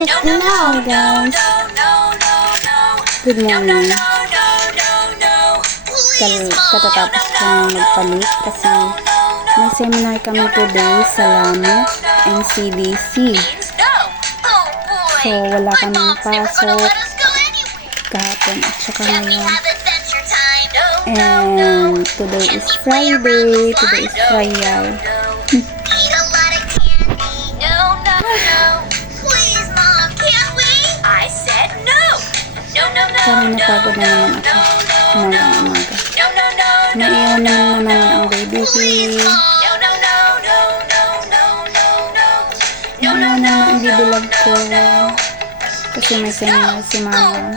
Hello guys, good morning. Katatapos ko magpalit kasi may seminar kami today sa LAMO and CDC. So wala kaming pasok kahapon at saka ngayon. And today is Friday. Today is trial. Parang napagod na naman ako. Umaga. Naiwan naman ang baby ko. Naiwan naman ang bibilag ko. Kasi may seminar si mama.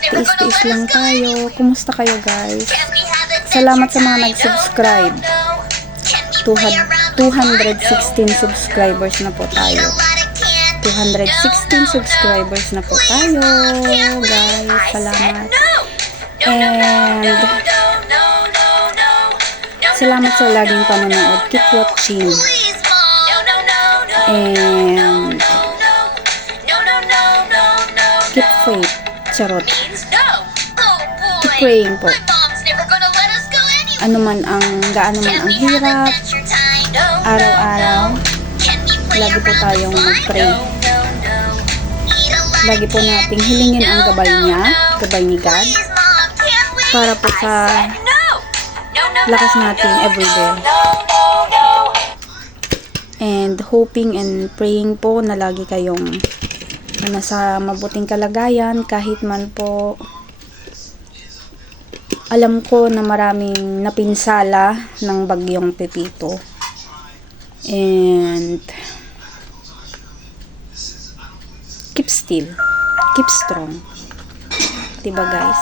Tiis-tiis lang tayo. Kumusta kayo guys? Salamat sa mga nag-subscribe. 216 subscribers na po tayo. 216 subscribers na po tayo, guys. Salamat. And salamat sa laging panonood. Keep watching. And keep faith. Charot. Keep praying po. Gaano man ang hirap, araw-araw, lagi po tayong mag-pray. Lagi po nating hilingin ang gabay ni God, para po sa lakas natin everyday. And hoping and praying po na lagi kayong nasa mabuting kalagayan, kahit man po alam ko na maraming napinsala ng bagyong Pepito. And keep still, keep strong, diba guys?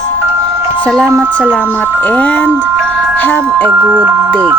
Salamat and have a good day.